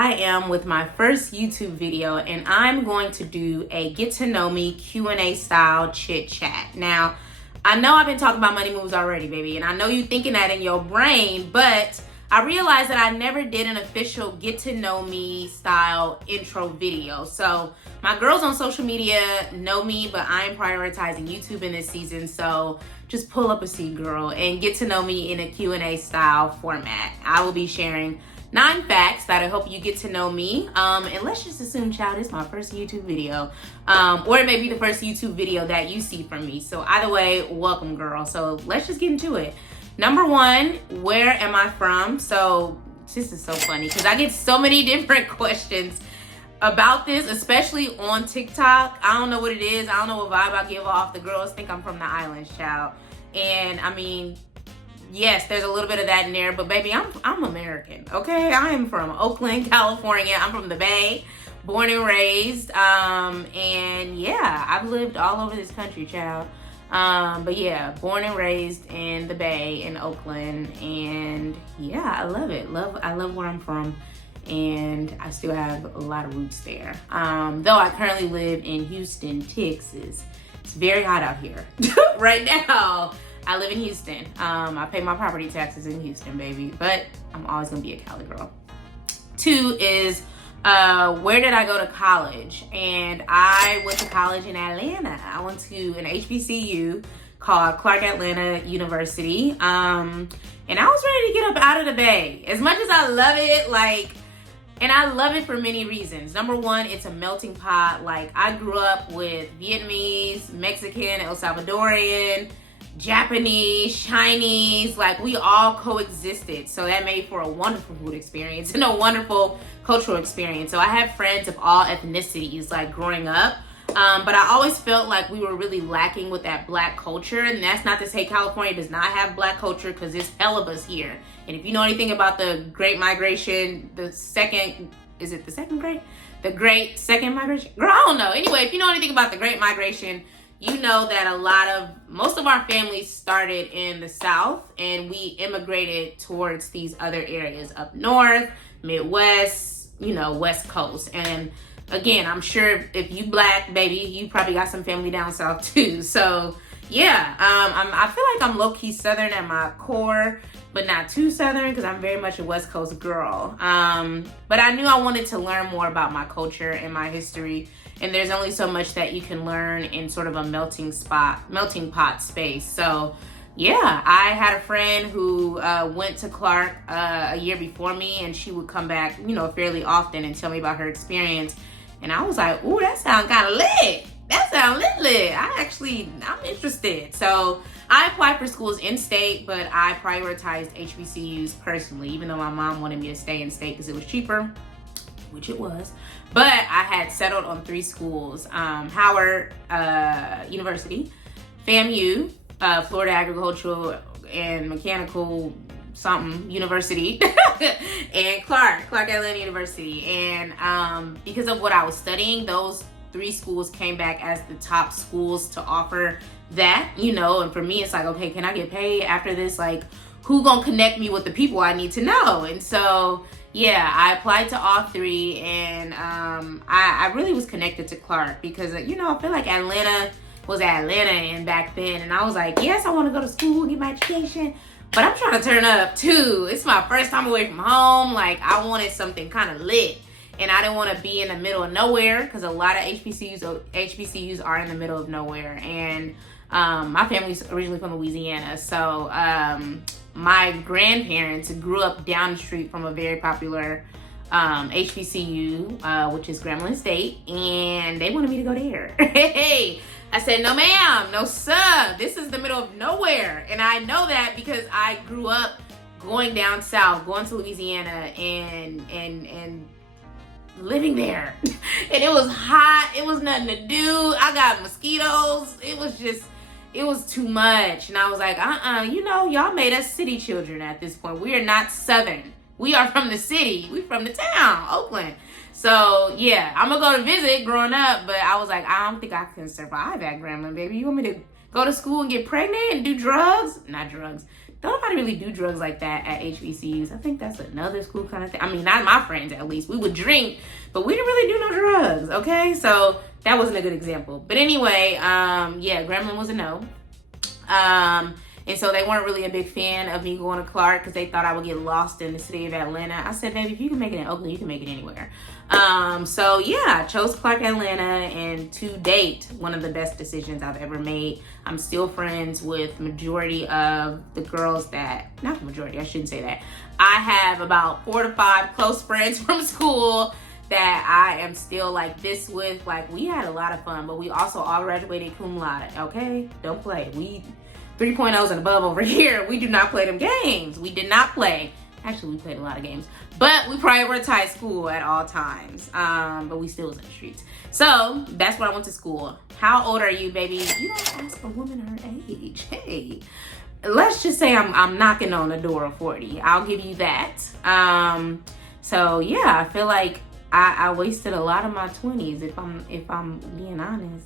I am with my first YouTube video, and I'm going to do a get to know me Q&A style chit chat. Now, I know I've been talking about money moves already, baby, and I know you're thinking that in your brain, but I realized that I never did an official get to know me style intro video. So my girls on social media know me, but I am prioritizing YouTube in this season. So just pull up a seat, girl, and get to know me in a Q&A style format. I will be sharing 9 facts that'll help you get to know me. And let's just assume, child, it's my first YouTube video. Or it may be the first YouTube video that you see from me. So either way, welcome, girl. So let's just get into it. Number 1, where am I from? So this is so funny because I get so many different questions about this, especially on TikTok. I don't know what it is. I don't know what vibe I give off. The girls think I'm from the islands, child. And I mean, yes, there's a little bit of that in there, but baby, I'm American, okay? I am from Oakland, California. I'm from the Bay, born and raised. And yeah, I've lived all over this country, child. But yeah, born and raised in the Bay in Oakland, and yeah, I love it. I love where I'm from, and I still have a lot of roots there. Though I currently live in Houston, Texas. It's very hot out here right now. I live in Houston. I pay my property taxes in Houston, baby, but I'm always gonna be a Cali girl. 2 is where did I go to college? And I went to college in Atlanta. I went to an HBCU called Clark Atlanta University. And I was ready to get up out of the Bay. As much as I love it, and I love it for many reasons. Number 1, it's a melting pot. Like, I grew up with Vietnamese, Mexican, El Salvadorian, Japanese, Chinese, like we all coexisted. So that made for a wonderful food experience and a wonderful cultural experience. So I had friends of all ethnicities like growing up. But I always felt like we were really lacking with that black culture. And that's not to say California does not have black culture, because it's hell of us here. And if you know anything about the Great Migration, the Great Second Migration? Girl, I don't know. Anyway, if you know anything about the Great Migration, you know that most of our families started in the South, and we immigrated towards these other areas up north, Midwest, West Coast. And again, I'm sure if you black, baby, you probably got some family down south too. So yeah, I feel like I'm low-key Southern at my core, but not too Southern, because I'm very much a West Coast girl. But I knew I wanted to learn more about my culture and my history. And there's only so much that you can learn in sort of a melting pot space. So yeah, I had a friend who went to Clark a year before me, and she would come back, fairly often and tell me about her experience. And I was like, ooh, that sounds kind of lit. That sounds lit. I'm interested. So I applied for schools in state, but I prioritized HBCUs personally, even though my mom wanted me to stay in state because it was cheaper, which it was. But I had settled on 3 schools: Howard University, FAMU, Florida Agricultural and Mechanical something University, and Clark Atlanta University. And because of what I was studying, those 3 schools came back as the top schools to offer that, and for me, it's like, okay, can I get paid after this? Like, who gonna connect me with the people I need to know? And so yeah, I applied to all 3, and I really was connected to Clark because, I feel like Atlanta was Atlanta and back then, and I was like, yes, I want to go to school and get my education, but I'm trying to turn up too. It's my first time away from home. Like, I wanted something kind of lit, and I didn't want to be in the middle of nowhere, because a lot of HBCUs are in the middle of nowhere. And my family's originally from Louisiana, so my grandparents grew up down the street from a very popular HBCU, which is Grambling State, and they wanted me to go there. Hey, I said, no ma'am, no sir, this is the middle of nowhere. And I know that because I grew up going down south, going to Louisiana, and living there. And it was hot, it was nothing to do, I got mosquitoes, it was too much. And I was like, y'all made us city children at this point. We are not Southern. We are from the city. We from the town, Oakland. So yeah, I'm gonna go to visit growing up, but I was like, I don't think I can survive at Grambling, baby. You want me to go to school and get pregnant and do drugs? Not drugs. don't nobody really do drugs like that at HBCUs. I think that's another school kind of thing. I mean, not my friends at least. We would drink, but we didn't really do no drugs, okay? So that wasn't a good example. But anyway, yeah, Gremlin was a no. And so they weren't really a big fan of me going to Clark because they thought I would get lost in the city of Atlanta. I said, baby, if you can make it in Oakland, you can make it anywhere. So yeah, I chose Clark, Atlanta, and to date, one of the best decisions I've ever made. I'm still friends with majority of the girls not the majority, I shouldn't say that. I have about 4 to 5 close friends from school that I am still like this with. Like, we had a lot of fun, but we also all graduated cum laude, okay? Don't play. We 3.0s and above over here. We do not play them games. We did not play. Actually, we played a lot of games, but we prioritized school at all times. But we still was in the streets. So that's where I went to school. How old are you, baby? You don't ask a woman her age. Hey, let's just say I'm knocking on the door of 40. I'll give you that. So yeah, I feel like I wasted a lot of my 20s if I'm being honest.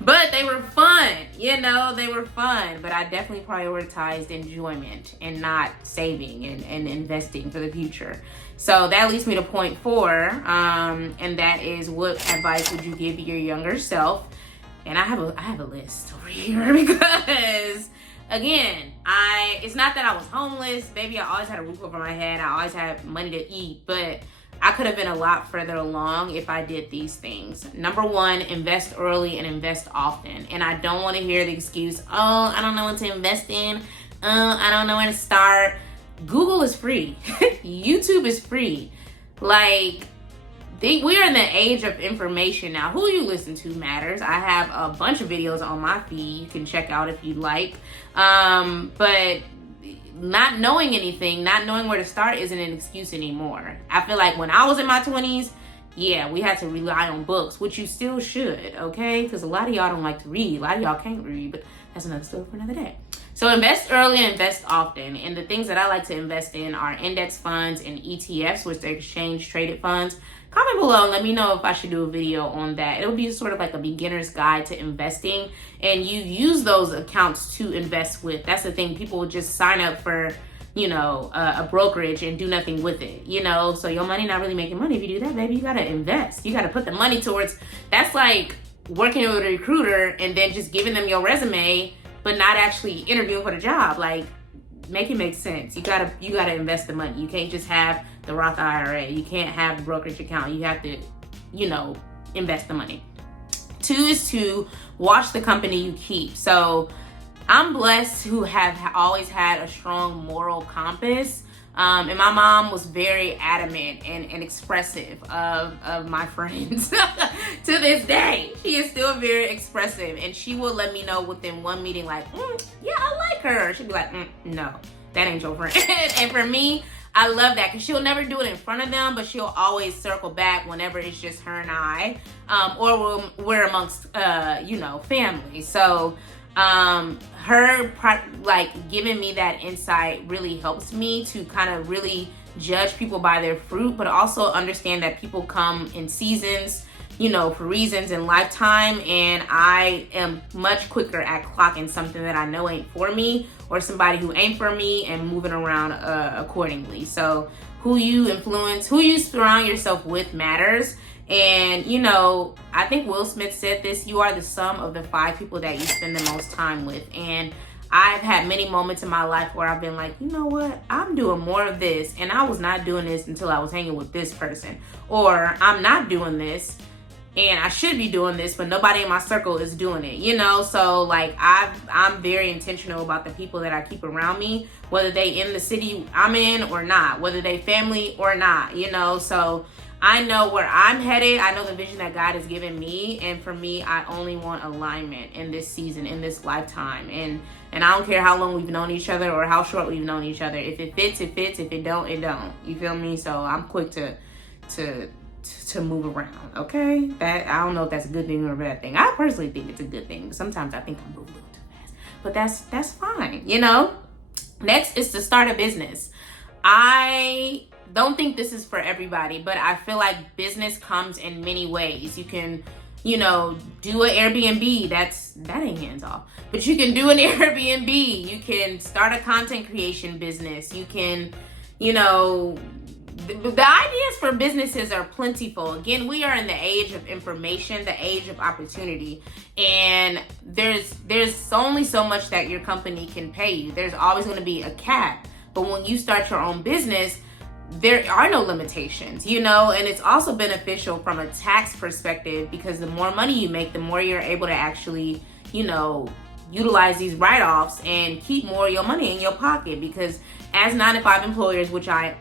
But they were fun, you know, they were fun. But I definitely prioritized enjoyment and not saving and investing for the future. So that leads me to point 4, and that is, what advice would you give your younger self? And I have a list over here because, again, it's not that I was homeless. Baby, I always had a roof over my head. I always had money to eat, but I could have been a lot further along if I did these things. Number 1, invest early and invest often. And I don't want to hear the excuse, oh, I don't know what to invest in. I don't know where to start. Google is free. YouTube is free. Like, we are in the age of information now. Who you listen to matters. I have a bunch of videos on my feed you can check out if you'd like. But not knowing anything, not knowing where to start isn't an excuse anymore. I feel like when I was in my 20s, yeah, we had to rely on books, which you still should, okay? Because a lot of y'all don't like to read. A lot of y'all can't read, but that's another story for another day. So invest early and invest often. And the things that I like to invest in are index funds and ETFs, which are exchange traded funds. Comment below and let me know if I should do a video on that. It'll be sort of like a beginner's guide to investing, and you use those accounts to invest with. That's the thing. People will just sign up for, you know, a brokerage and do nothing with it, you know? So your money not really making money. If you do that, baby, you gotta invest. You gotta put the money towards, that's like working with a recruiter and then just giving them your resume, but not actually interviewing for the job. Like, make it make sense. You gotta invest the money. You can't just have the Roth IRA. You can't have the brokerage account. You have to, you know, invest the money. 2 is to watch the company you keep. So I'm blessed who have always had a strong moral compass. And my mom was very adamant and expressive of my friends. To this day, she is still very expressive. And she will let me know within one meeting, like, yeah, I like her. She'll be like, no, that ain't your friend. And for me, I love that because she'll never do it in front of them, but she'll always circle back whenever it's just her and I, or we're amongst, you know, family. So her like giving me that insight really helps me to kind of really judge people by their fruit, but also understand that people come in seasons, you know, for reasons in lifetime, and I am much quicker at clocking something that I know ain't for me or somebody who ain't for me and moving around accordingly. So who you influence, who you surround yourself with matters. And, you know, I think Will Smith said this, you are the sum of the 5 people that you spend the most time with. And I've had many moments in my life where I've been like, you know what, I'm doing more of this, and I was not doing this until I was hanging with this person. Or I'm not doing this and I should be doing this, but nobody in my circle is doing it, you know? So like I'm very intentional about the people that I keep around me, whether they in the city I'm in or not, whether they family or not, you know? So I know where I'm headed. I know the vision that God has given me. And for me, I only want alignment in this season, in this lifetime. And I don't care how long we've known each other or how short we've known each other. If it fits, it fits. If it don't, it don't. You feel me? So I'm quick to move around, okay? That, I don't know if that's a good thing or a bad thing. I personally think it's a good thing, but sometimes I think I move a little too fast. But that's fine, you know? Next is to start a business. I don't think this is for everybody, but I feel like business comes in many ways. You can do an Airbnb. That ain't hands off. But you can do an Airbnb. You can start a content creation business. You can, the ideas for businesses are plentiful. Again, we are in the age of information, the age of opportunity, and there's only so much that your company can pay you. There's always going to be a cap. But when you start your own business, there are no limitations, and it's also beneficial from a tax perspective, because the more money you make, the more you're able to actually, utilize these write-offs and keep more of your money in your pocket. Because as 9-to-5 employees, which I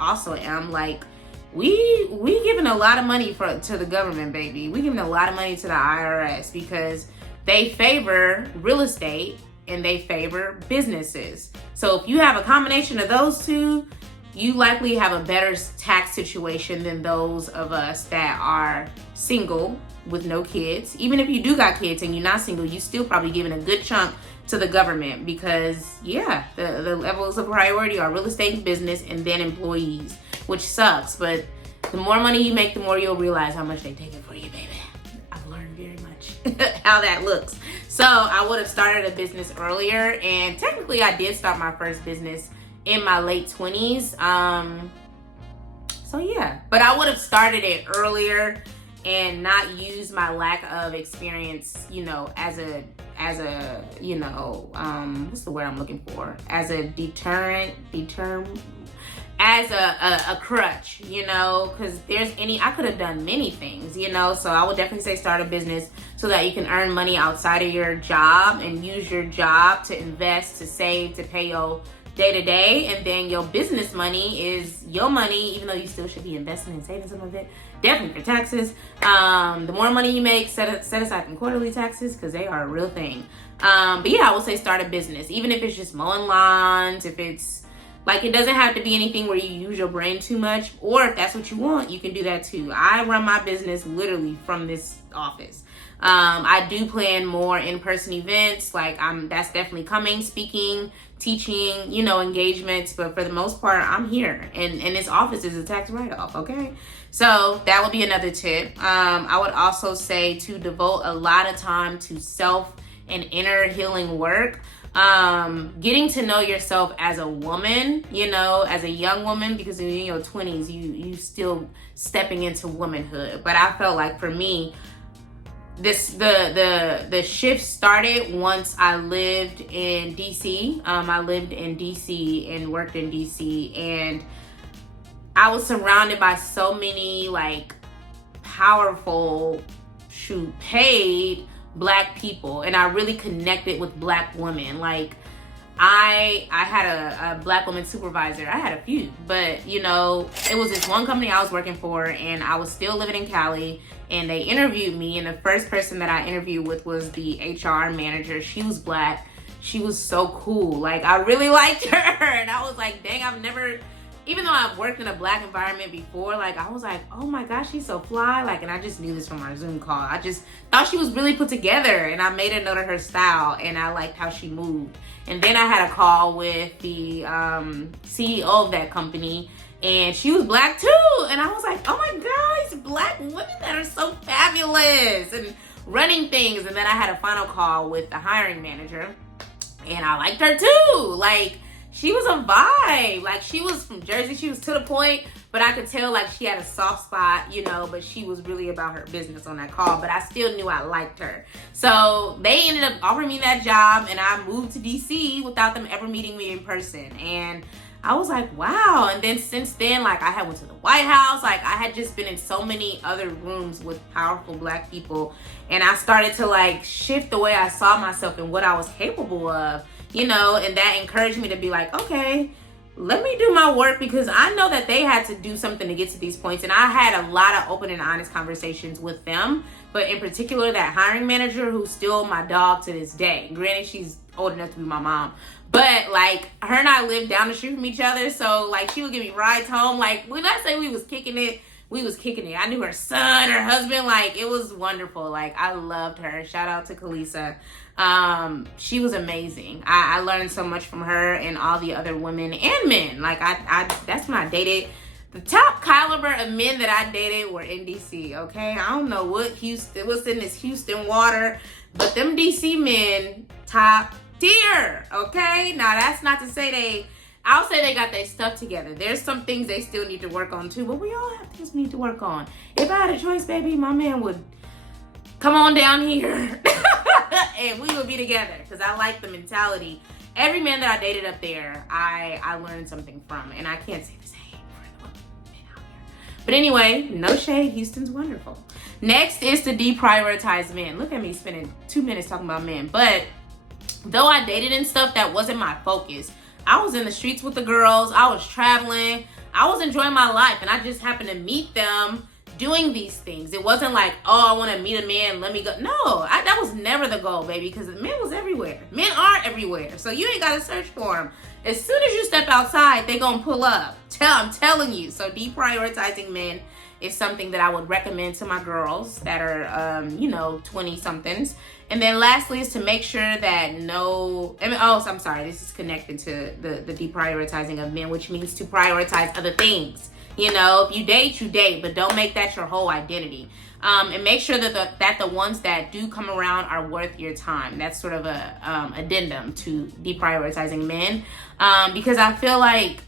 also am, like, we giving a lot of money to the government, baby. We giving a lot of money to the IRS, because they favor real estate and they favor businesses. So if you have a combination of those two, you likely have a better tax situation than those of us that are single with no kids. Even if you do got kids and you're not single, you still probably giving a good chunk to the government, because the levels of priority are real estate and business, and then employees, which sucks. But the more money you make, the more you'll realize how much they take it for you, baby. I've learned very much how that looks. So I would have started a business earlier, and technically I did start my first business in my late 20s. But I would have started it earlier and not use my lack of experience, as a what's the word I'm looking for? As a as a crutch, because I could have done many things, so I would definitely say start a business so that you can earn money outside of your job and use your job to invest, to save, to pay your day-to-day, and then your business money is your money, even though you still should be investing and saving some of it, definitely for taxes. The more money you make, set aside from quarterly taxes, because they are a real thing. But yeah, I would say start a business, even if it's just mowing lawns, if it's like, it doesn't have to be anything where you use your brain too much, or if that's what you want, you can do that too. I run my business literally from this office. I do plan more in-person events, like that's definitely coming, speaking, teaching, engagements, but for the most part, I'm here, and this office is a tax write-off, okay? So that would be another tip. I would also say to devote a lot of time to self and inner healing work. Getting to know yourself as a woman, as a young woman, because in your 20s, you still stepping into womanhood. But I felt like for me, the shift started once I lived in DC. I lived in DC and worked in DC, and I was surrounded by so many like powerful, paid Black people, and I really connected with Black women. Like I had a Black woman supervisor. I had a few, but it was this one company I was working for, and I was still living in Cali, and they interviewed me, and the first person that I interviewed with was the HR manager. She was Black. She was so cool. Like, I really liked her, and I was like, dang, even though I've worked in a Black environment before, like, I was like, oh my gosh, she's so fly. Like, and I just knew this from our Zoom call. I just thought she was really put together, and I made a note of her style, and I liked how she moved. And then I had a call with the CEO of that company, and she was Black too. And I was like, oh my gosh, Black women that are so fabulous and running things. And then I had a final call with the hiring manager, and I liked her too. Like, she was a vibe. Like, she was from Jersey. She was to the point, but I could tell like she had a soft spot, but she was really about her business on that call. But I still knew I liked her. So they ended up offering me that job, and I moved to DC without them ever meeting me in person. And I was like, wow. And then since then, like, I had went to the White House. Like, I had just been in so many other rooms with powerful Black people. And I started to like shift the way I saw myself and what I was capable of. And that encouraged me to be like, okay, let me do my work, because I know that they had to do something to get to these points. And I had a lot of open and honest conversations with them, but in particular that hiring manager, who's still my dog to this day. Granted, she's old enough to be my mom, but like, her and I lived down the street from each other. So like, she would give me rides home. Like, when I say we was kicking it, I knew her son, her husband. Like, it was wonderful. Like, I loved her. Shout out to Kalisa. She was amazing. I learned so much from her and all the other women and men. Like, that's when I dated The top caliber of men that I dated were in DC, okay? I don't know what's in this Houston water, but them DC men, top tier, okay? Now, that's not to say I'll say they got their stuff together. There's some things they still need to work on too, but we all have things we need to work on. If I had a choice, baby, my man would come on down here and we would be together because I like the mentality. Every man that I dated up there, I learned something from, and I can't say the same for the men out here. But anyway, no shade, Houston's wonderful. Next is to deprioritize men. Look at me spending 2 minutes talking about men, but though I dated and stuff, that wasn't my focus. I was in the streets with the girls. I was traveling. I was enjoying my life. And I just happened to meet them doing these things. It wasn't like, oh, I want to meet a man. Let me go. No, that was never the goal, baby. Because men was everywhere. Men are everywhere. So you ain't got to search for them. As soon as you step outside, they going to pull up. I'm telling you. So deprioritizing men is something that I would recommend to my girls that are, 20-somethings. And then lastly is to make sure that I'm sorry, this is connected to the deprioritizing of men, which means to prioritize other things. If you date, but don't make that your whole identity. And make sure that the ones that do come around are worth your time. That's sort of a addendum to deprioritizing men. Because I feel like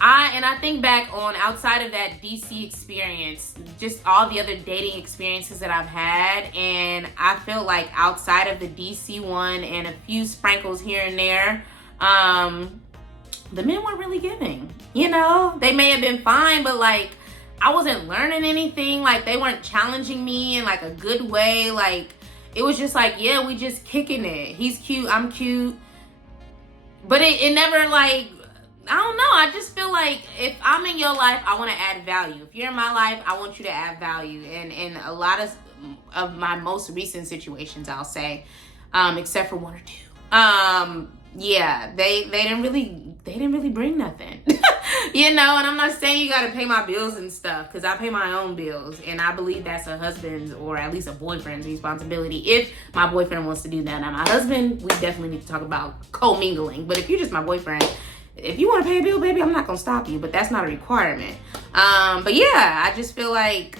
I think back on outside of that DC experience, just all the other dating experiences that I've had, and I feel like outside of the DC one and a few sprinkles here and there, the men weren't really giving. They may have been fine, but like I wasn't learning anything. Like they weren't challenging me in like a good way. Like it was just like, yeah, we just kicking it. He's cute, I'm cute, but it never like. I don't know. I just feel like if I'm in your life, I want to add value. If you're in my life, I want you to add value. And in a lot of my most recent situations, I'll say, except for one or two, they didn't really bring nothing, And I'm not saying you got to pay my bills and stuff because I pay my own bills, and I believe that's a husband's or at least a boyfriend's responsibility if my boyfriend wants to do that. Now, my husband, we definitely need to talk about co-mingling. But if you're just my boyfriend, if you want to pay a bill, baby, I'm not going to stop you, but that's not a requirement. But yeah, I just feel like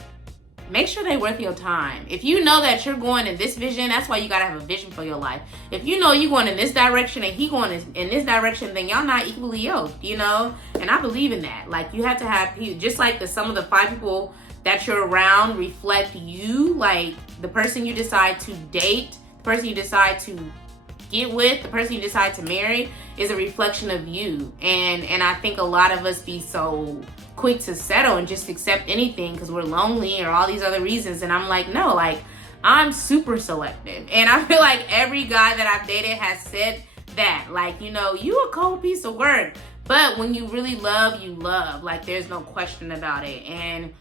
make sure they're worth your time. If you know that you're going in this vision, that's why you got to have a vision for your life. If you know you're going in this direction and he going in this direction, then y'all not equally yoked, And I believe in that. Like you have to have people, just like some of the 5 people that you're around reflect you, like the person you decide to date, the person you decide to get with, the person you decide to marry is a reflection of you. And I think a lot of us be so quick to settle and just accept anything because we're lonely or all these other reasons. And I'm like, no, like I'm super selective. And I feel like every guy that I've dated has said that, like, you a cold piece of work, but when you really love, you love. Like there's no question about it. And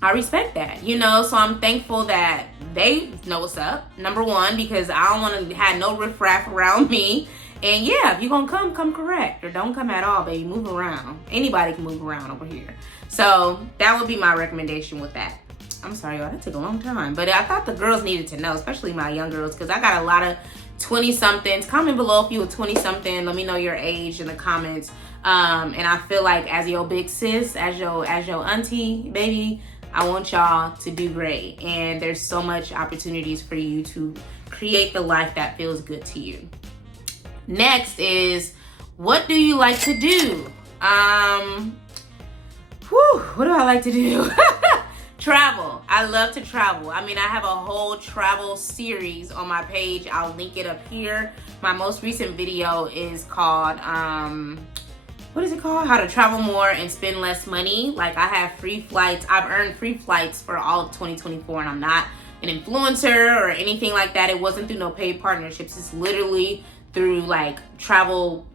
I respect that, so I'm thankful that they know what's up, number one, because I don't want to have no riffraff around me. And yeah, if you're going to come correct, or don't come at all, baby, move around. Anybody can move around over here. So that would be my recommendation with that. I'm sorry, y'all, that took a long time, but I thought the girls needed to know, especially my young girls, because I got a lot of 20-somethings. Comment below if you were 20-something. Let me know your age in the comments. And I feel like as your big sis, as your auntie, baby, I want y'all to do great. And there's so much opportunities for you to create the life that feels good to you. Next is, what do you like to do? What do I like to do? Travel. I love to travel. I mean, I have a whole travel series on my page. I'll link it up here. My most recent video is called, what is it called? How to travel more and spend less money. Like I have free flights. I've earned free flights for all of 2024, and I'm not an influencer or anything like that. It wasn't through no paid partnerships. It's literally through like travel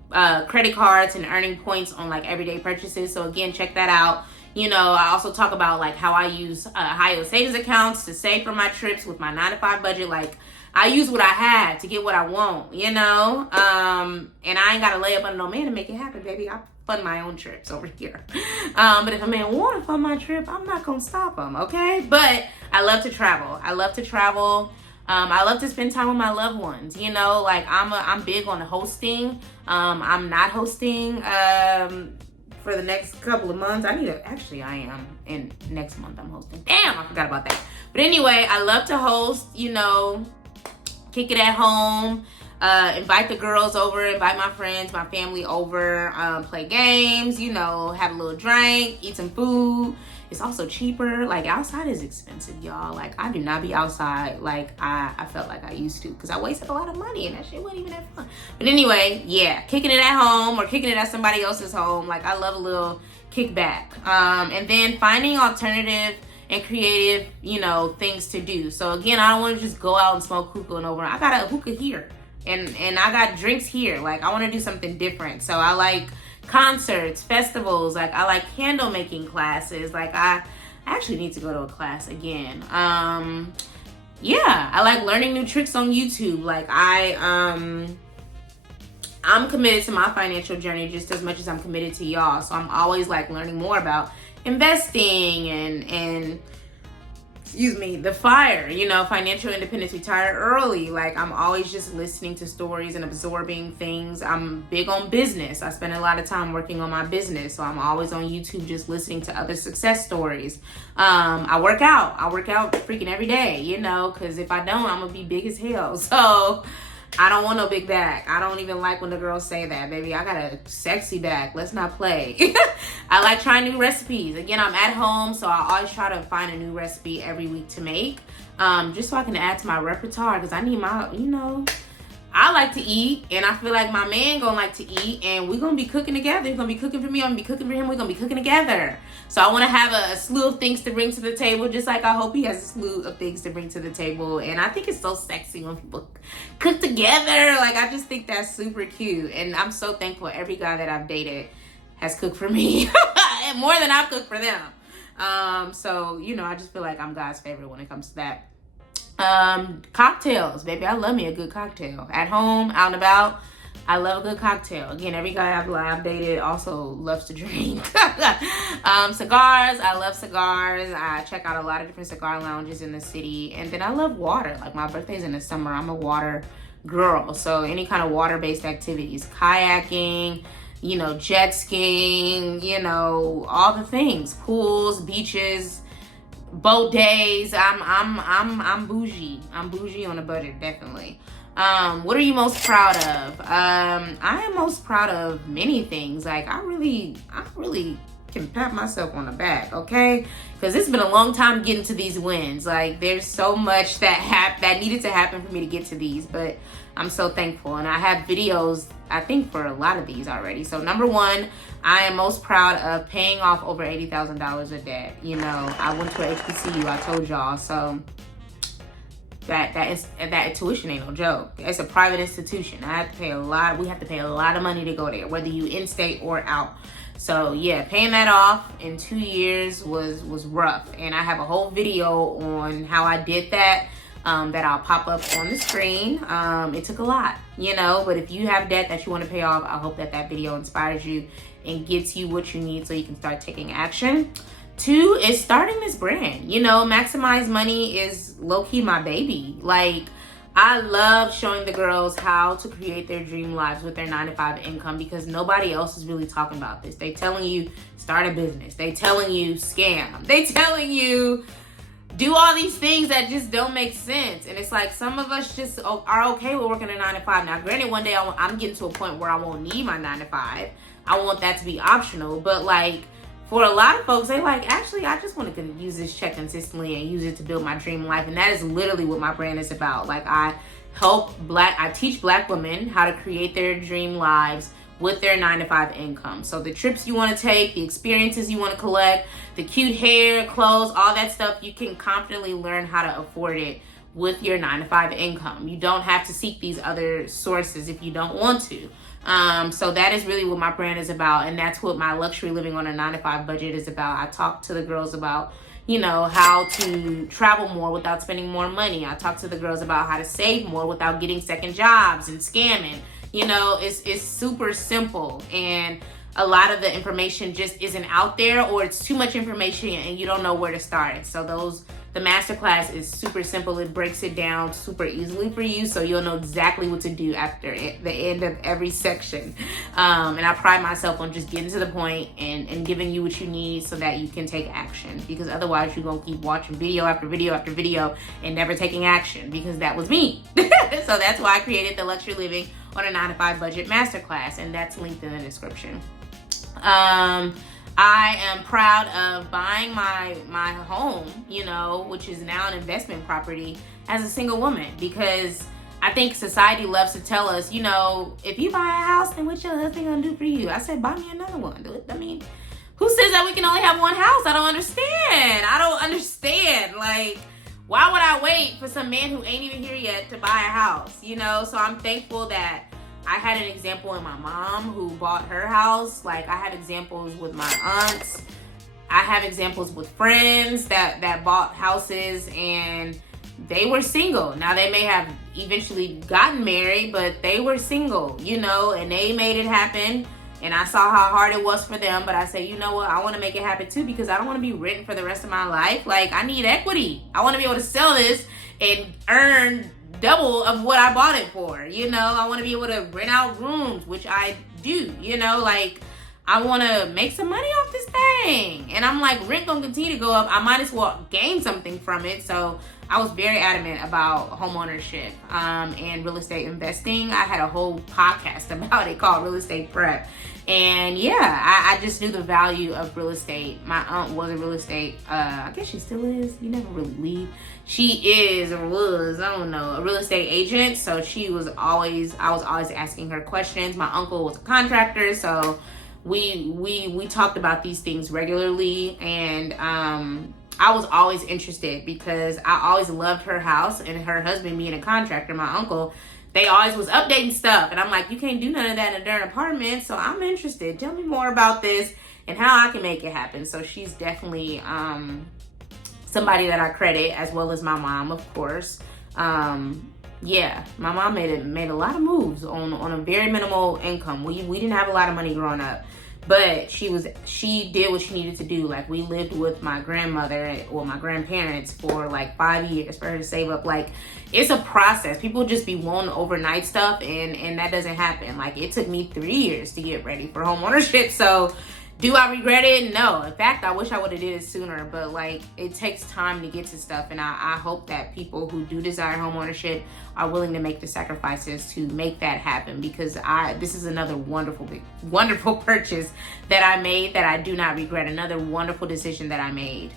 credit cards and earning points on like everyday purchases. So again, check that out. I also talk about like how I use high-yield savings accounts to save for my trips with my 9-to-5 budget. Like I use what I have to get what I want, And I ain't got to lay up on no man to make it happen, baby. I fund my own trips over here. But if a man want to fund my trip, I'm not going to stop him, okay? But I love to travel. I love to spend time with my loved ones. Like I'm big on hosting. I'm not hosting for the next couple of months. Actually, I am. And next month I'm hosting. Damn, I forgot about that. But anyway, I love to host, you know, kick it at home. Invite the girls over, invite my friends, my family over, play games, you know, have a little drink, eat some food. It's also cheaper. Like, outside is expensive, y'all. Like, I do not be outside like I felt like I used to, because I wasted a lot of money and that shit wasn't even that fun. But anyway, yeah, kicking it at home or kicking it at somebody else's home. Like, I love a little kickback. And then finding alternative and creative, you know, things to do. So again, I don't want to just go out and smoke hookah and over. I got a hookah here. And I got drinks here. Like, I want to do something different. So I like concerts, festivals. Like, I like candle making classes. Like, I actually need to go to a class again. Yeah, I like learning new tricks on YouTube. Like, I'm committed to my financial journey just as much as I'm committed to y'all. So I'm always like learning more about investing and excuse me, the FIRE, you know, financial independence, retire early. Like, I'm always just listening to stories and absorbing things. I'm big on business. I spend a lot of time working on my business. So I'm always on YouTube just listening to other success stories. I work out freaking every day, you know, because if I don't, I'm gonna be big as hell. So I don't want no big back. I don't even like when the girls say that, baby. I got a sexy back. Let's not play. I like trying new recipes. Again, I'm at home, so I always try to find a new recipe every week to make, just so I can add to my repertoire, because I need my, you know, I like to eat, and I feel like my man gonna like to eat, and we're gonna be cooking together. He's gonna be cooking for me, I'm gonna be cooking for him, we're gonna be cooking together. So I wanna have a slew of things to bring to the table, just like I hope he has a slew of things to bring to the table. And I think it's so sexy when people cook together. Like, I just think that's super cute. And I'm so thankful every guy that I've dated has cooked for me, and more than I've cooked for them. So, you know, I just feel like I'm God's favorite when it comes to that. Cocktails, baby. I love me a good cocktail. At home, out and about, I love a good cocktail. Again, every guy I've dated also loves to drink. Cigars, I love cigars. I check out a lot of different cigar lounges in the city. And then I love water. Like, my birthday's in the summer. I'm a water girl. So any kind of water-based activities, kayaking, you know, jet skiing, you know, all the things, pools, beaches, boat days. I'm bougie. I'm bougie on a budget, definitely. What are you most proud of? I am most proud of many things. Like, I really can pat myself on the back, okay? Because it's been a long time getting to these wins. Like, there's so much that needed to happen for me to get to these, but I'm so thankful. And I have videos, I think, for a lot of these already. So number one, I am most proud of paying off over $80,000 of debt. You know, I went to a HBCU, I told y'all. So that tuition ain't no joke. It's a private institution. I have to pay a lot. We have to pay a lot of money to go there, whether you in-state or out. So yeah, paying that off in 2 years was rough. And I have a whole video on how I did that. That I'll pop up on the screen. It took a lot, you know, but if you have debt that you want to pay off, I hope that video inspires you and gets you what you need so you can start taking action. 2 is starting this brand. You know, Maximize Money is low-key my baby. Like, I love showing the girls how to create their dream lives with their 9-to-5 income, because nobody else is really talking about this. They telling you start a business. They telling you scam. They telling you do all these things that just don't make sense. And it's like, some of us just are okay with working a 9-to-5. Now, granted, one day I'm getting to a point where I won't need my 9-to-5. I want that to be optional. But like, for a lot of folks, they like, actually, I just want to use this check consistently and use it to build my dream life. And that is literally what my brand is about. Like, I teach Black women how to create their dream lives with their 9-to-5 income. So the trips you want to take, the experiences you want to collect, the cute hair, clothes, all that stuff, you can confidently learn how to afford it with your 9-to-5 income. You don't have to seek these other sources if you don't want to. So that is really what my brand is about, and that's what my luxury living on a 9-to-5 budget is about. I talk to the girls about, you know, how to travel more without spending more money. I talk to the girls about how to save more without getting second jobs and scamming. You know, it's super simple, and a lot of the information just isn't out there, or it's too much information and you don't know where to start. So those The masterclass is super simple. It breaks it down super easily for you, so you'll know exactly what to do after the end of every section. And I pride myself on just getting to the point and giving you what you need so that you can take action, because otherwise you're going to keep watching video after video after video and never taking action, because that was me. So that's why I created the Luxury Living on a 9-to-5 Budget Masterclass, and that's linked in the description. I am proud of buying my home, you know, which is now an investment property, as a single woman, because I think society loves to tell us, you know, if you buy a house, then what's your husband gonna do for you? I said, buy me another one. I mean, who says that we can only have one house? I don't understand. Like, why would I wait for some man who ain't even here yet to buy a house, you know? So I'm thankful that I had an example in my mom who bought her house. Like, I have examples with my aunts. I have examples with friends that bought houses and they were single. Now, they may have eventually gotten married, but they were single, you know, and they made it happen. And I saw how hard it was for them. But I said, you know what? I want to make it happen too, because I don't want to be renting for the rest of my life. Like, I need equity. I want to be able to sell this and earn double of what I bought it for, you know. I want to be able to rent out rooms, which I do, you know. Like, I want to make some money off this thing, and I'm like, rent gonna continue to go up. I might as well gain something from it. So I was very adamant about home ownership and real estate investing. I had a whole podcast about it called Real Estate Prep. And yeah, I just knew the value of real estate. My aunt was a real estate, I guess she still is. You never really leave. She is or was, I don't know, a real estate agent. So I was always asking her questions. My uncle was a contractor. So we talked about these things regularly. And I was always interested because I always loved her house, and her husband being a contractor, my uncle, they always was updating stuff. And I'm like, you can't do none of that in a darn apartment. So I'm interested. Tell me more about this and how I can make it happen. So she's definitely somebody that I credit, as well as my mom, of course. Yeah, my mom made a lot of moves on a very minimal income. We didn't have a lot of money growing up, but she did what she needed to do. Like, we lived with my grandmother or my grandparents for like 5 years for her to save up. Like, it's a process. People just be wanting overnight stuff, and that doesn't happen. Like, it took me 3 years to get ready for home ownership. So do I regret it? No. In fact, I wish I would have did it sooner, but like, it takes time to get to stuff. And I hope that people who do desire home ownership are willing to make the sacrifices to make that happen, because this is another wonderful purchase that I made that I do not regret. Another wonderful decision that I made.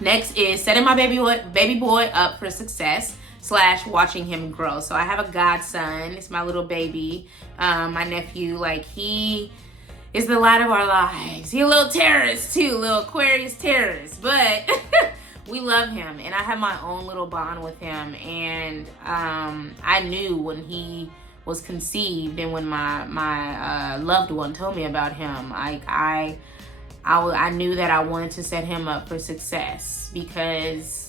Next is setting my baby boy up for success / watching him grow. So I have a godson. It's my little baby, my nephew. Like, he is the light of our lives. He a little terrorist too, little Aquarius terrorist, but we love him, and I have my own little bond with him. And I knew when he was conceived, and when my loved one told me about him, I knew that I wanted to set him up for success, because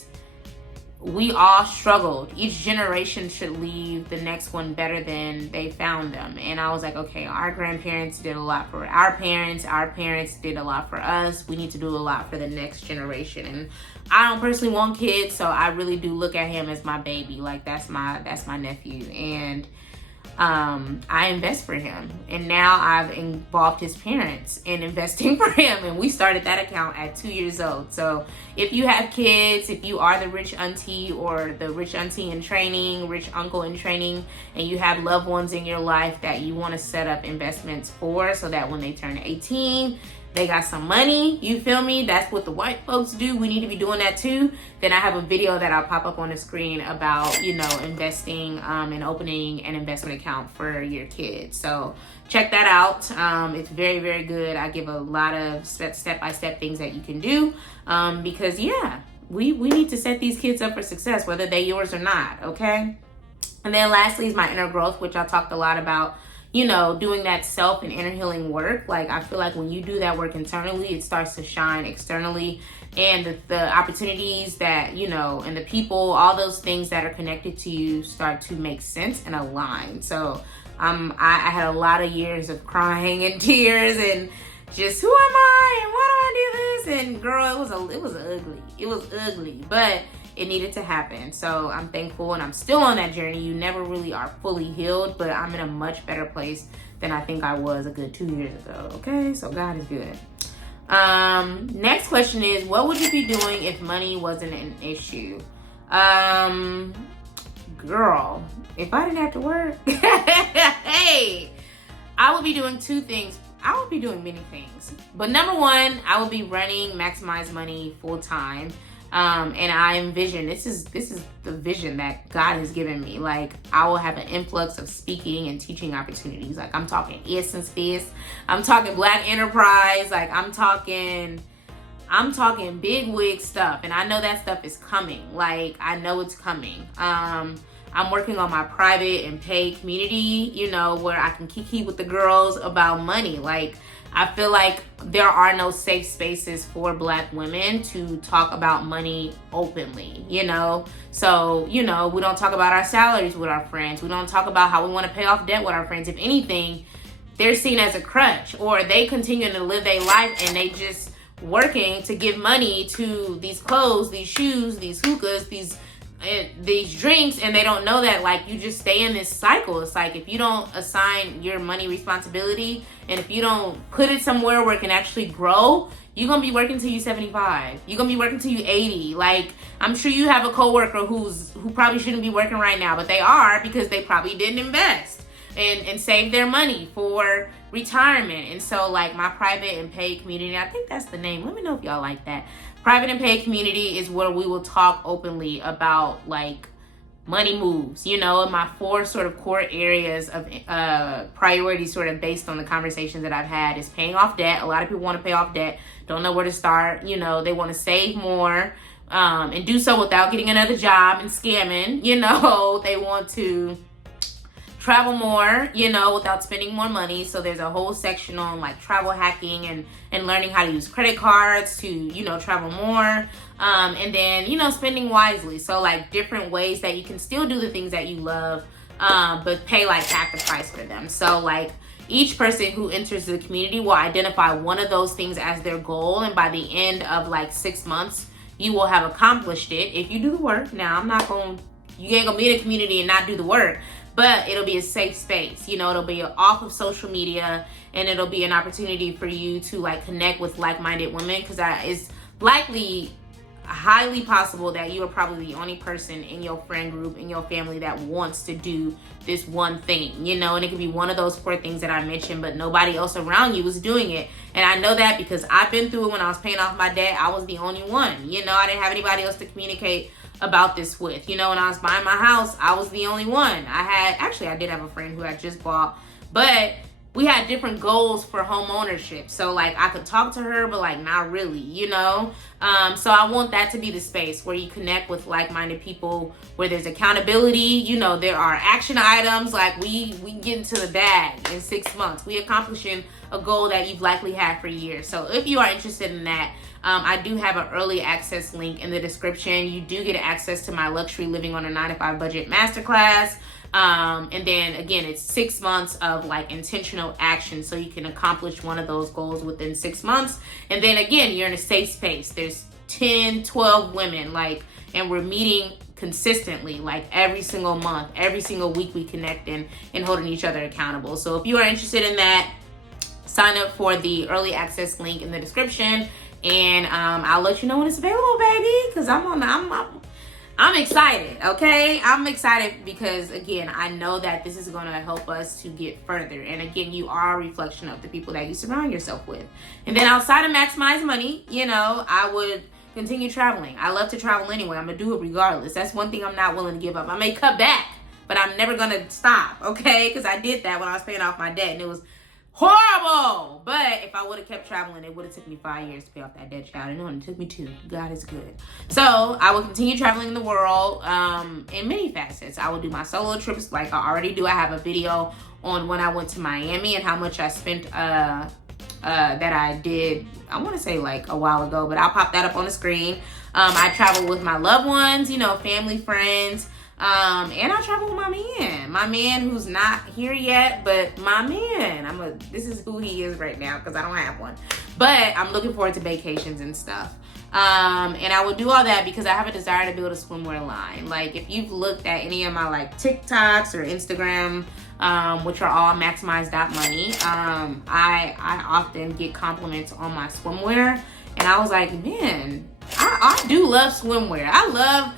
we all struggled. Each generation should leave the next one better than they found them. And I was like, okay, our grandparents did a lot for our parents did a lot for us. We need to do a lot for the next generation. And I don't personally want kids, so I really do look at him as my baby. Like, that's my nephew. And I invest for him, and now I've involved his parents in investing for him, and we started that account at 2 years old. So if you have kids, if you are the rich auntie or the rich auntie in training, rich uncle in training, and you have loved ones in your life that you want to set up investments for, so that when they turn 18, they got some money, you feel me? That's what the white folks do. We need to be doing that too. Then I have a video that I'll pop up on the screen about, you know, investing and opening an investment account for your kids. So check that out. It's very, very good. I give a lot of step-by-step things that you can do, because yeah, we need to set these kids up for success, whether they're yours or not, okay? And then lastly is my inner growth, which I talked a lot about. You know, doing that self and inner healing work. Like, I feel like when you do that work internally, it starts to shine externally, and the opportunities that, you know, and the people, all those things that are connected to you start to make sense and align. So I had a lot of years of crying and tears and just, who am I and why do I do this? And girl, it it was ugly. It was ugly, but it needed to happen. So I'm thankful, and I'm still on that journey. You never really are fully healed, but I'm in a much better place than I think I was a good 2 years ago. Okay, so God is good. Next question is, what would you be doing if money wasn't an issue? Girl, if I didn't have to work, hey, I would be doing two things. I would be doing many things, but number one, I would be running Maximize Money full time. And I envision, this is the vision that God has given me. Like, I will have an influx of speaking and teaching opportunities. Like, I'm talking Essence Fest, I'm talking Black Enterprise, like I'm talking big wig stuff, and I know that stuff is coming. Like, I know it's coming. I'm working on my private and paid community, you know, where I can kiki with the girls about money. Like, I feel like there are no safe spaces for Black women to talk about money openly, you know? So, you know, we don't talk about our salaries with our friends. We don't talk about how we want to pay off debt with our friends. If anything, they're seen as a crutch, or they continue to live their life and they just working to give money to these clothes, these shoes, these hookahs, these drinks, and they don't know that, like, you just stay in this cycle. It's like, if you don't assign your money responsibility, and if you don't put it somewhere where it can actually grow, you're gonna be working till you 75. You're gonna be working till you 80. Like, I'm sure you have a coworker who probably shouldn't be working right now, but they are, because they probably didn't invest and save their money for retirement. And so, like, my private and paid community, I think that's the name. Let me know if y'all like that. Private and paid community is where we will talk openly about, like, money moves, you know, and my 4 sort of core areas of priorities, sort of based on the conversations that I've had, is paying off debt. A lot of people want to pay off debt, don't know where to start. You know, they want to save more and do so without getting another job and scamming. You know, they want to travel more, you know, without spending more money. So there's a whole section on, like, travel hacking and learning how to use credit cards to, you know, travel more. And then, you know, spending wisely. So, like, different ways that you can still do the things that you love, but pay, like, half the price for them. So, like, each person who enters the community will identify one of those things as their goal. And by the end of, like, 6 months, you will have accomplished it if you do the work. Now, you ain't gonna be in a community and not do the work. But it'll be a safe space. You know, it'll be off of social media, and it'll be an opportunity for you to, like, connect with like-minded women, because it's likely highly possible that you are probably the only person in your friend group, in your family, that wants to do this one thing, you know, and it could be one of those 4 things that I mentioned, but nobody else around you is doing it. And I know that because I've been through it. When I was paying off my debt, I was the only one, you know. I didn't have anybody else to communicate about this with. You know, when I was buying my house, I was the only one. I did have a friend who had just bought, but we had different goals for home ownership. So, like, I could talk to her, but, like, not really, you know? So I want that to be the space where you connect with like-minded people, where there's accountability. You know, there are action items. Like, we get into the bag in 6 months. We accomplishing a goal that you've likely had for years. So if you are interested in that, I do have an early access link in the description. You do get access to my Luxury Living on a 9-to-5 Budget Masterclass. And then again, it's 6 months of, like, intentional action, so you can accomplish one of those goals within 6 months. And then again, you're in a safe space. There's 10, 12 women, like, and we're meeting consistently, like, every single month, every single week. We connect and holding each other accountable. So if you are interested in that, sign up for the early access link in the description, and I'll let you know when it's available, baby, because I'm excited, okay? I'm excited because, again, I know that this is going to help us to get further. And, again, you are a reflection of the people that you surround yourself with. And then outside of Maximize Money, you know, I would continue traveling. I love to travel anyway. I'm going to do it regardless. That's one thing I'm not willing to give up. I may cut back, but I'm never going to stop, okay? Because I did that when I was paying off my debt, and it was horrible. But if I would have kept traveling, it would have took me 5 years to pay off that debt, child. And it only took me 2. God is good. So I will continue traveling the world in many facets. I will do my solo trips like I already do. I have a video on when I went to Miami and how much I spent that I did, I want to say, like, a while ago, but I'll pop that up on the screen. I travel with my loved ones, you know, family, friends. And I travel with my man who's not here yet, but my man, this is who he is right now, because I don't have one. But I'm looking forward to vacations and stuff. And I would do all that because I have a desire to build a swimwear line. Like, if you've looked at any of my like TikToks or Instagram, which are all maximize.money, I often get compliments on my swimwear. And I was like, man, I do love swimwear. I love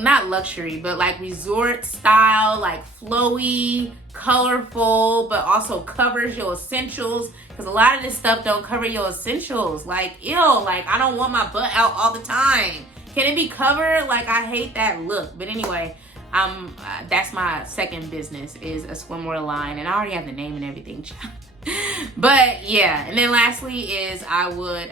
not luxury, but like resort style, like flowy, colorful, but also covers your essentials, because a lot of this stuff don't cover your essentials. Like, ew, like I don't want my butt out all the time. Can it be covered? Like, I hate that look. But anyway, that's my second business, is a swimwear line, and I already have the name and everything. But yeah, and then lastly is I would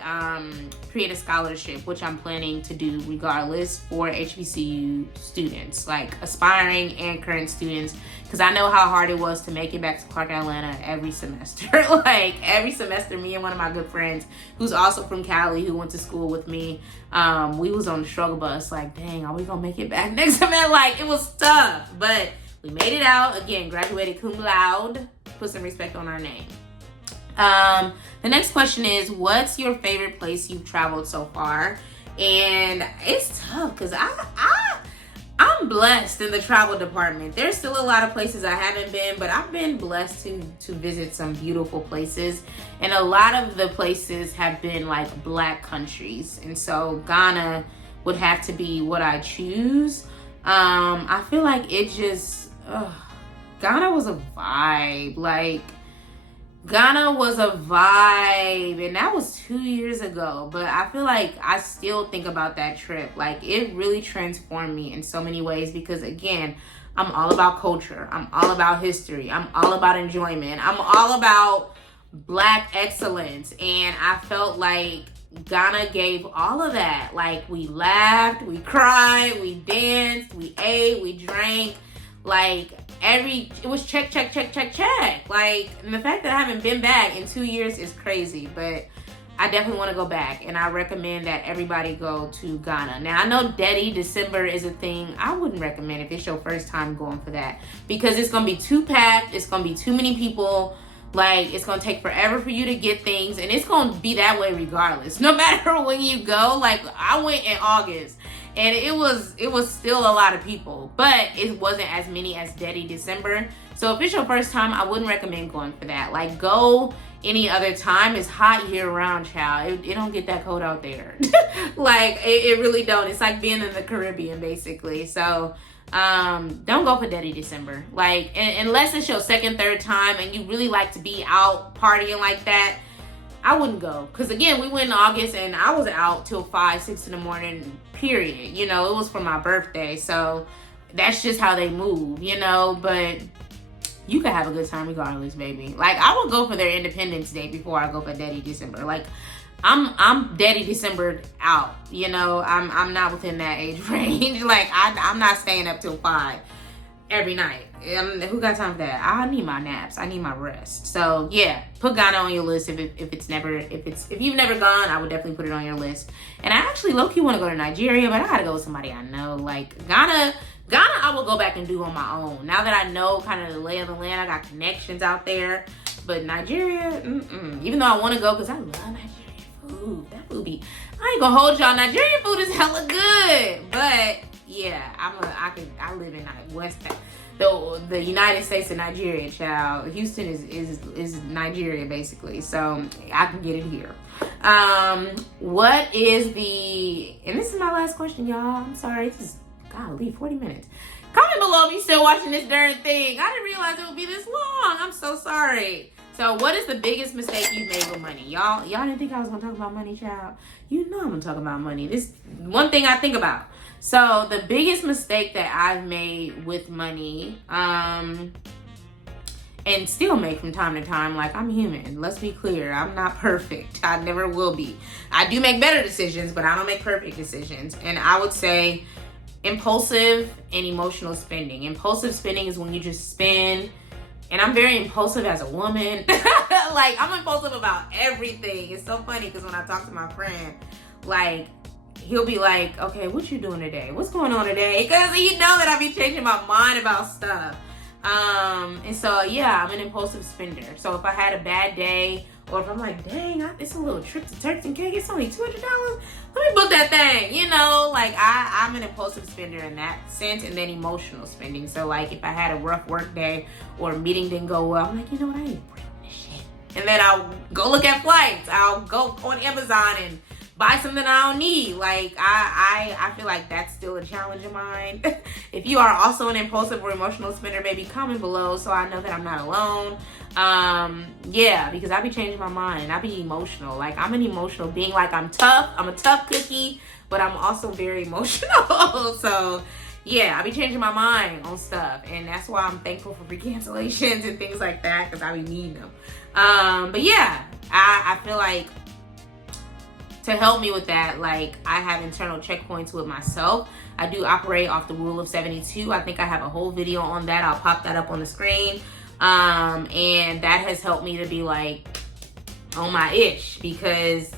create a scholarship, which I'm planning to do regardless, for HBCU students, like aspiring and current students, because I know how hard it was to make it back to Clark, Atlanta every semester. Like every semester, me and one of my good friends, who's also from Cali, who went to school with me, we was on the struggle bus, like, dang, are we gonna make it back next semester? Like, it was tough, but we made it out. Again, graduated cum laude. Put some respect on our name. The next question is, what's your favorite place you've traveled so far? And it's tough because I'm blessed in the travel department. There's still a lot of places I haven't been, but I've been blessed to visit some beautiful places. And a lot of the places have been like Black countries. And so Ghana would have to be what I choose. I feel like it just, Ghana was a vibe. Like, Ghana was a vibe, and that was 2 years ago, but I feel like I still think about that trip. Like, it really transformed me in so many ways, because again, I'm all about culture, I'm all about history, I'm all about enjoyment, I'm all about Black excellence, and I felt like Ghana gave all of that. Like, we laughed, we cried, we danced, we ate, we drank, like it was check. Like, and the fact that I haven't been back in 2 years is crazy, but I definitely want to go back, and I recommend that everybody go to Ghana. Now, I know Daddy December is a thing. I wouldn't recommend if it's your first time going for that, because it's going to be too packed, it's going to be too many people, like, it's going to take forever for you to get things, and it's going to be that way regardless, no matter when you go. Like, I went in August, and it was still a lot of people, but it wasn't as many as Daddy December. So if it's your first time, I wouldn't recommend going for that. Like, go any other time. It's hot year round, child. It don't get that cold out there. Like, it really don't. It's like being in the Caribbean, basically. So don't go for Daddy December. Like, unless it's your second, third time and you really like to be out partying like that, I wouldn't go. Because again, we went in August and I was out till 5, 6 in the morning, period. You know, it was for my birthday. So that's just how they move, you know. But you can have a good time regardless, baby. Like, I would go for their Independence Day before I go for Daddy December. Like, I'm Daddy December out, you know. I'm not within that age range. Like, I'm not staying up till 5 every night. Who got time for that? I need my naps. I need my rest. So yeah, put Ghana on your list if you've never gone. I would definitely put it on your list. And I actually low-key want to go to Nigeria, but I gotta go with somebody I know. Like, Ghana I will go back and do on my own. Now that I know kind of the lay of the land, I got connections out there. But Nigeria, even though I want to go because I love Nigerian food. That food be, I ain't gonna hold y'all. Nigerian food is hella good. But yeah, I live in West, the United States of Nigeria, child. Houston is Nigeria, basically. So I can get it here. What is and this is my last question, y'all. I'm sorry, this is, golly, 40 minutes. Comment below if you're still watching this darn thing. I didn't realize it would be this long. I'm so sorry. So what is the biggest mistake you've made with money? Y'all didn't think I was gonna talk about money, child. You know I'm gonna talk about money. This one thing I think about. So the biggest mistake that I've made with money, and still make from time to time, like, I'm human. Let's be clear. I'm not perfect. I never will be. I do make better decisions, but I don't make perfect decisions. And I would say impulsive and emotional spending. Impulsive spending is when you just spend, and I'm very impulsive as a woman. Like, I'm impulsive about everything. It's so funny because when I talk to my friend, like, he'll be like, okay, what you doing today? What's going on today? Because you know that I be changing my mind about stuff. And so, yeah, I'm an impulsive spender. So if I had a bad day Or if I'm like, dang, it's a little trip to Turks and Cake, it's only $200. Let me book that thing. You know, like I'm an impulsive spender in that sense, and then emotional spending. So like if I had a rough work day or a meeting didn't go well, I'm like, you know what, I ain't bringing this shit. And then I'll go look at flights. I'll go on Amazon and buy something I don't need. Like I feel like that's still a challenge of mine. If you are also an impulsive or emotional spender, baby, comment below so I know that I'm not alone. Yeah, because I be changing my mind. I be emotional. Like I'm an emotional being. Like I'm tough. I'm a tough cookie, but I'm also very emotional. So yeah, I be changing my mind on stuff, and that's why I'm thankful for free cancellations and things like that, because I be needing them. But yeah, I feel like to help me with that, like I have internal checkpoints with myself. I do operate off the rule of 72. I think I have a whole video on that. I'll pop that up on the screen. And that has helped me to be like on my ish, because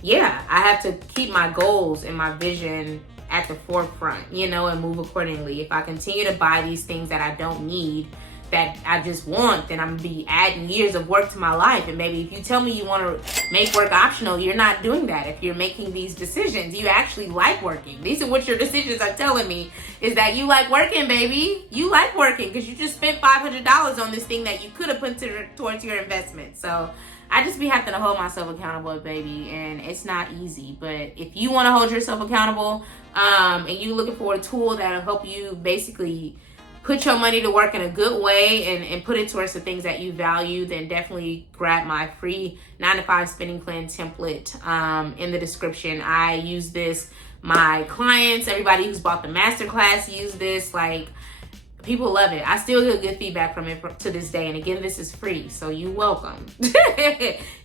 yeah, I have to keep my goals and my vision at the forefront, you know, and move accordingly. If I continue to buy these things that I don't need, that I just want, then I'm gonna be adding years of work to my life. And maybe if you tell me you want to make work optional, you're not doing that. If you're making these decisions, you actually like working. These are what your decisions are telling me, is that you like working, baby. You like working because you just spent $500 on this thing that you could have put towards your investment. So I just be having to hold myself accountable, baby, and it's not easy. But if you want to hold yourself accountable, and you looking for a tool that'll help you basically put your money to work in a good way and put it towards the things that you value, then definitely grab my free 9-to-5 spending plan template in the description. I use this. My clients, everybody who's bought the masterclass use this. Like, people love it. I still get good feedback from it to this day. And again, this is free, so you welcome.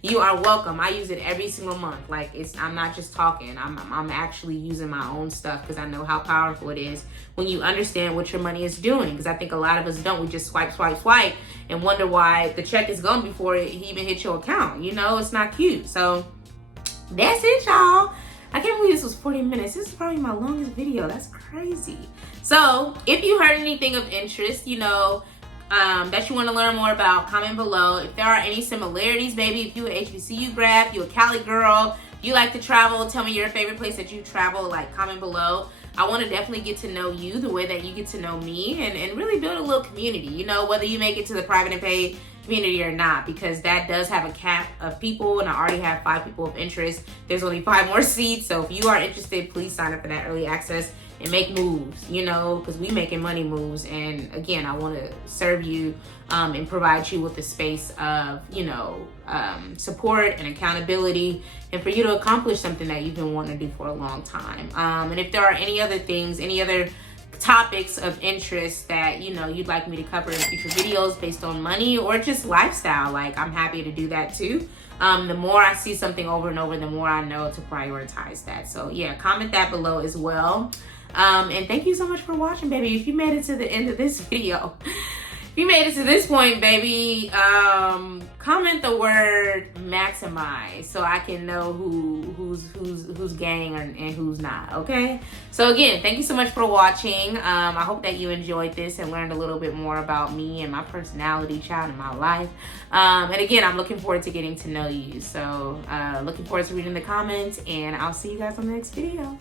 You are welcome. I use it every single month. Like, I'm not just talking. I'm actually using my own stuff, because I know how powerful it is when you understand what your money is doing. Because I think a lot of us don't. We just swipe, and wonder why the check is gone before it even hits your account. You know, it's not cute. So that's it, y'all. I can't believe this was 40 minutes. This is probably my longest video. That's crazy. So if you heard anything of interest, you know, that you want to learn more about, comment below. If there are any similarities, baby, if you an HBCU grad, you a Cali girl, you like to travel, tell me your favorite place that you travel, like comment below. I want to definitely get to know you the way that you get to know me, and really build a little community, you know, whether you make it to the private and paid community or not, because that does have a cap of people, and I already have 5 people of interest. There's only 5 more seats, so if you are interested, please sign up for that early access and make moves, you know, because we making money moves. And again, I want to serve you and provide you with the space of, you know, support and accountability, and for you to accomplish something that you've been wanting to do for a long time. And if there are any other things, any other topics of interest that, you know, you'd like me to cover in future videos based on money or just lifestyle, like, I'm happy to do that too. The more I see something over and over, the more I know to prioritize that. So yeah, comment that below as well. And thank you so much for watching, baby. If you made it to the end of this video, if you made it to this point, baby, comment the word maximize so I can know who's gang and who's not. Okay, so again, thank you so much for watching. I hope that you enjoyed this and learned a little bit more about me and my personality, child, and my life. And again, I'm looking forward to getting to know you. So looking forward to reading the comments, and I'll see you guys on the next video.